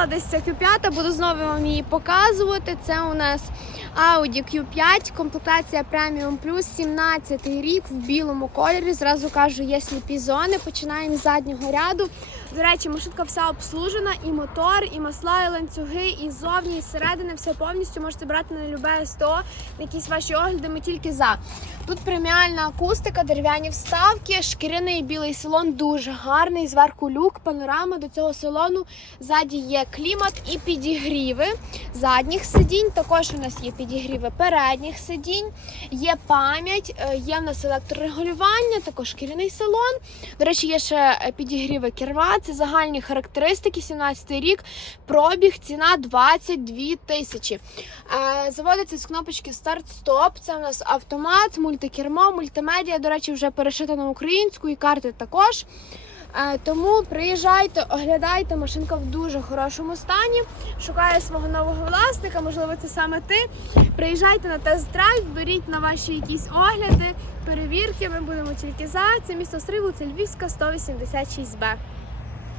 казала, десь це Q5, буду знову вам її показувати. Це у нас Audi Q5, комплектація Premium Plus, 17 рік в білому кольорі. Зразу кажу, є сліпі зони. Починаємо з заднього ряду. До речі, машинка вся обслужена, і мотор, і масла, і ланцюги, і ззовні, і зсередини, все повністю можете брати на любе СТО, на якісь ваші огляди, ми тільки за. Тут преміальна акустика, дерев'яні вставки, шкіряний білий салон дуже гарний. Зверху люк, панорама до цього салону. Ззаді є клімат і підігріви задніх сидінь. Також у нас є підігріви передніх сидінь, є пам'ять, е, є в нас електрорегулювання, також шкіряний салон. До речі, є ще підігріви керма. Це загальні характеристики. 17 рік, пробіг, ціна 22 тисячі. Е, Заводиться з кнопочки старт-стоп. Це у нас автомат, мультикермо, мультимедіа. До речі, вже перешита на українську і карти також. Е, Тому приїжджайте, оглядайте, машинка в дуже хорошому стані. Шукає свого нового власника, можливо, це саме ти. Приїжджайте на тест-драйв, беріть на ваші якісь огляди, перевірки. Ми будемо тільки за. Це місто Стригу, це Львівська 186Б.